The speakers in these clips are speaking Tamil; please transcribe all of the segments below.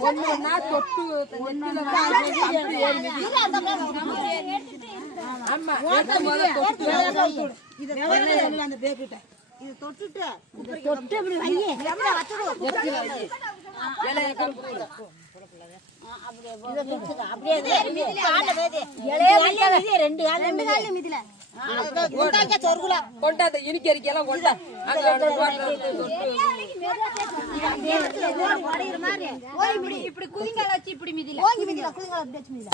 ஒண்ணுன்னா தொட்டு நெத்தியில ஆமா எடுத்து முதல்ல தொட்டு தொட்டு இப்படி வையே நெத்தியில வை. இலைய கழுப்பு. ரெண்டு ரெண்டு காலில் மிதில கொண்டாந்த இனிக்க எல்லாம் கொண்டா இப்படி குதிங்கால வச்சு இப்படி மிதில குதிங்கால மிதில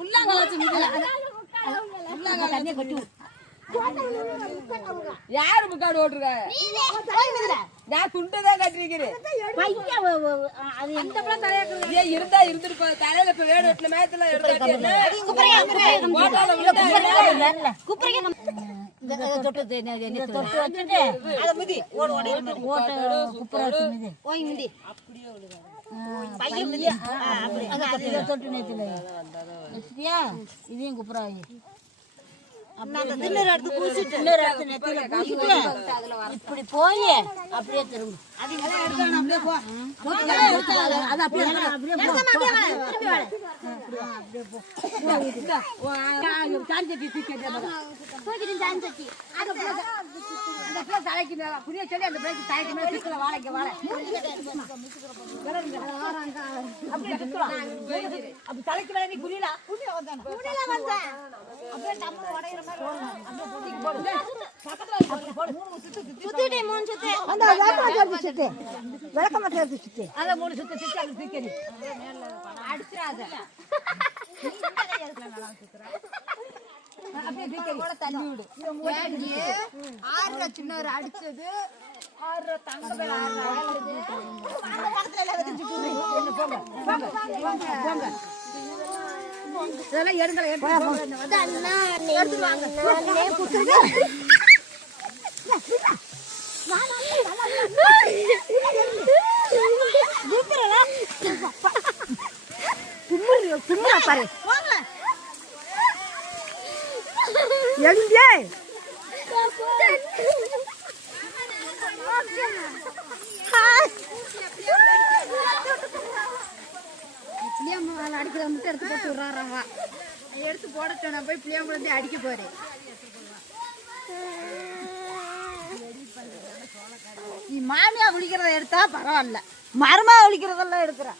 உள்ளாங்க வச்சு மிதில உள்ளாங்க கொட்டி யாரு முக்காடு ஓட்டுருக்க நான் துண்டு தான் கட்டிருக்கிறேன் இருந்தா இருந்துட்டு போ தலையில இப்ப வேடு வெட்டின மேத்துல இதையும் குப்புறாயி இன்னொரு இடத்து பூசிட்டு. இன்னொரு இடத்து நெத்தியில பூசிட்டு இப்படி போய் அப்படியே திரும்ப. அப்படியே போ அது அப்படியே அப்படியே போ அதை மூணு சுத்து. சுத்தி. அந்த தூக்கி அடிச்சிடாத. அப்படியே தூக்கி கூட தள்ளி விடு ஆறு சின்னவர் அடிச்சது ஆறு தங்க பேர் இதெல்லாம் எடுத்து வாங்க. பாரு. எழுந்தே புளியாம்பழம் அடிக்கிற மட்டும் எடுத்து போட்டு விடுறாராவா எடுத்து போடட்டும் நான் போய் புளியாம்பழத்தை அடிக்க போறேன். நீ மாமியா குளிக்கிறத எடுத்தா பரவாயில்ல. மரமா குளிக்கிறதெல்லாம் எடுக்கிற.